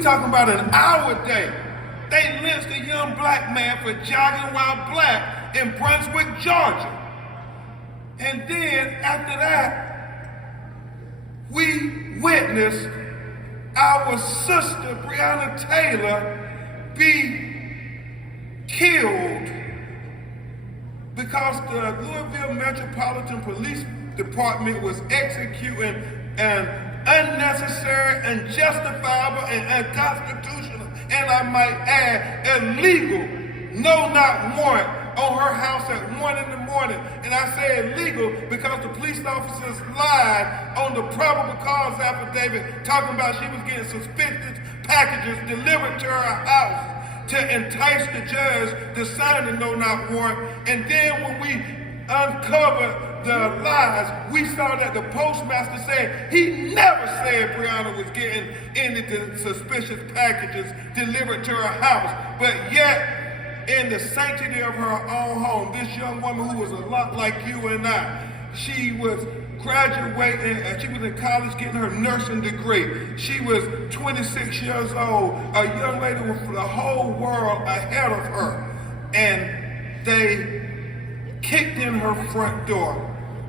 We talking about an hour a day. They lynched a young black man for jogging while black in Brunswick, Georgia. And then after that, we witnessed our sister Breonna Taylor be killed because the Louisville Metropolitan Police Department was executing an unnecessary, unjustifiable, and unconstitutional, and I might add, illegal no-knock warrant on her house at 1 in the morning. And I say illegal because the police officers lied on the probable cause affidavit talking about she was getting suspicious packages delivered to her house to entice the judge to sign the no-knock warrant. And then when we uncovered the lies, we saw that the postmaster said he never said Breonna was getting any suspicious packages delivered to her house. But yet, in the sanctity of her own home, this young woman who was a lot like you and I, she was graduating, she was in college getting her nursing degree. She was 26 years old, a young lady with the whole world ahead of her. And they kicked in her front door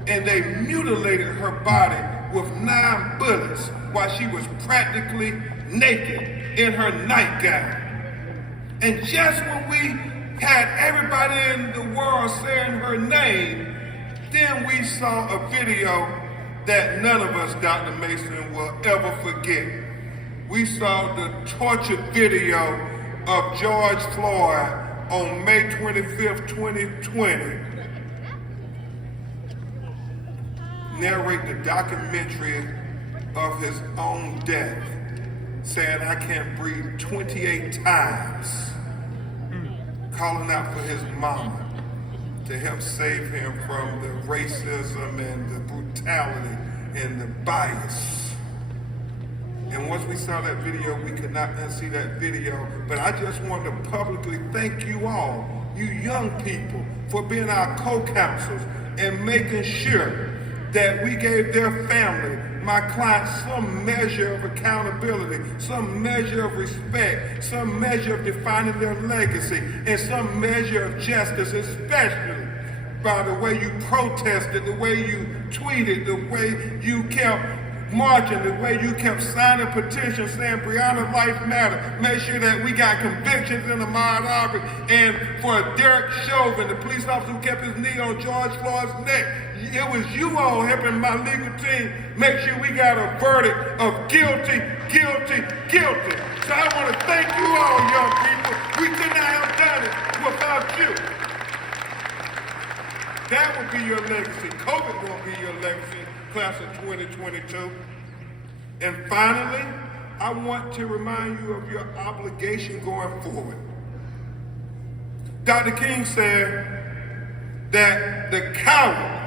and they mutilated her body with 9 bullets while she was practically naked in her nightgown. And just when we had everybody in the world saying her name, then we saw a video that none of us, Dr. Mason, will ever forget. We saw the torture video of George Floyd on May 25th, 2020, narrate the documentary of his own death, saying, "I can't breathe," 28 times, calling out for his mama to help save him from the racism and the brutality and the bias. And once we saw that video, we could not unsee that video. But I just want to publicly thank you all, you young people, for being our co-counsels and making sure that we gave their family, my clients, some measure of accountability, some measure of respect, some measure of defining their legacy, and some measure of justice, especially by the way you protested, the way you tweeted, the way you kept marching, the way you kept signing petitions saying Breonna life matter. Make sure that we got convictions in the Ahmaud Arbery. And for Derek Chauvin, the police officer who kept his knee on George Floyd's neck, it was you all helping my legal team make sure we got a verdict of guilty, guilty, guilty. So I want to thank you all, young people. We could not have done it without you. That will be your legacy. COVID won't be your legacy, class of 2022. And finally, I want to remind you of your obligation going forward. Dr. King said that the coward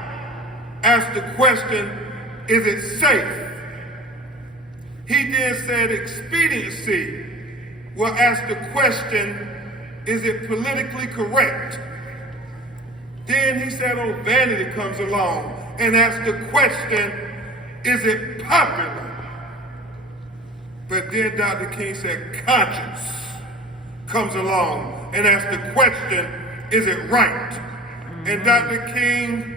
asked the question, is it safe? He then said expediency will ask the question, is it politically correct? Then he said, oh, vanity comes along and asks the question, is it popular? But then Dr. King said, conscience comes along and asks the question, is it right? And Dr. King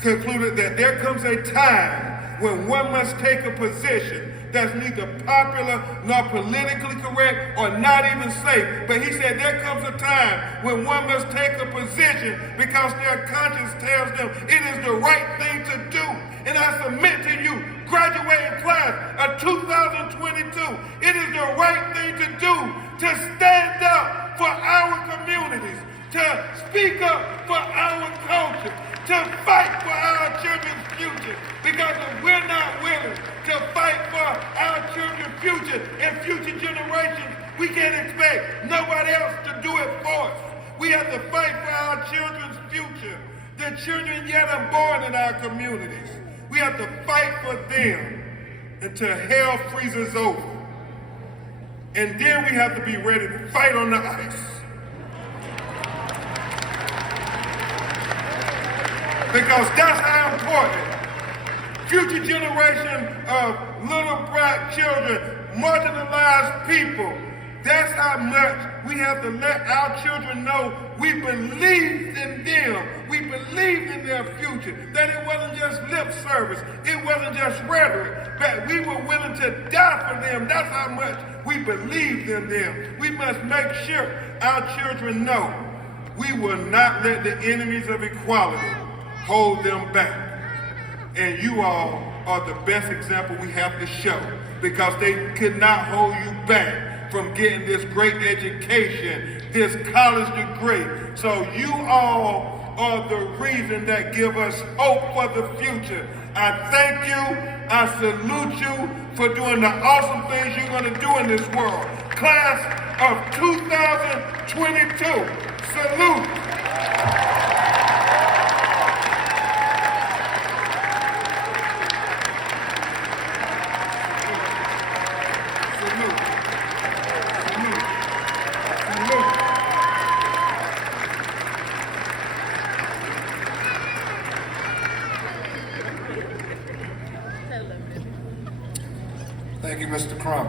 concluded that there comes a time when one must take a position that's neither popular nor politically correct or not even safe. But he said there comes a time when one must take a position because their conscience tells them it is the right thing to do. And I submit to you, graduating class of 2022, it is the right thing to do to stand up for our communities, to speak up for our culture, to fight for our children's future. Because if we're not willing to fight for our children's future and future generations, we can't expect nobody else to do it for us. We have to fight for our children's future, the children yet unborn in our communities. We have to fight for them until hell freezes over. And then we have to be ready to fight on the ice. Because that's how important future generation of little black children marginalized people. That's how much we have to let our children know we believed in them. We believed in their future. That it wasn't just lip service. It wasn't just rhetoric. But we were willing to die for them. That's how much we believed in them. We must make sure our children know we will not let the enemies of equality hold them back. And you all are the best example we have to show, because they could not hold you back from getting this great education, this college degree. So you all are the reason that give us hope for the future. I thank you, I salute you for doing the awesome things you're gonna do in this world. Class of 2022, salute. Thank you, Mr. Crump.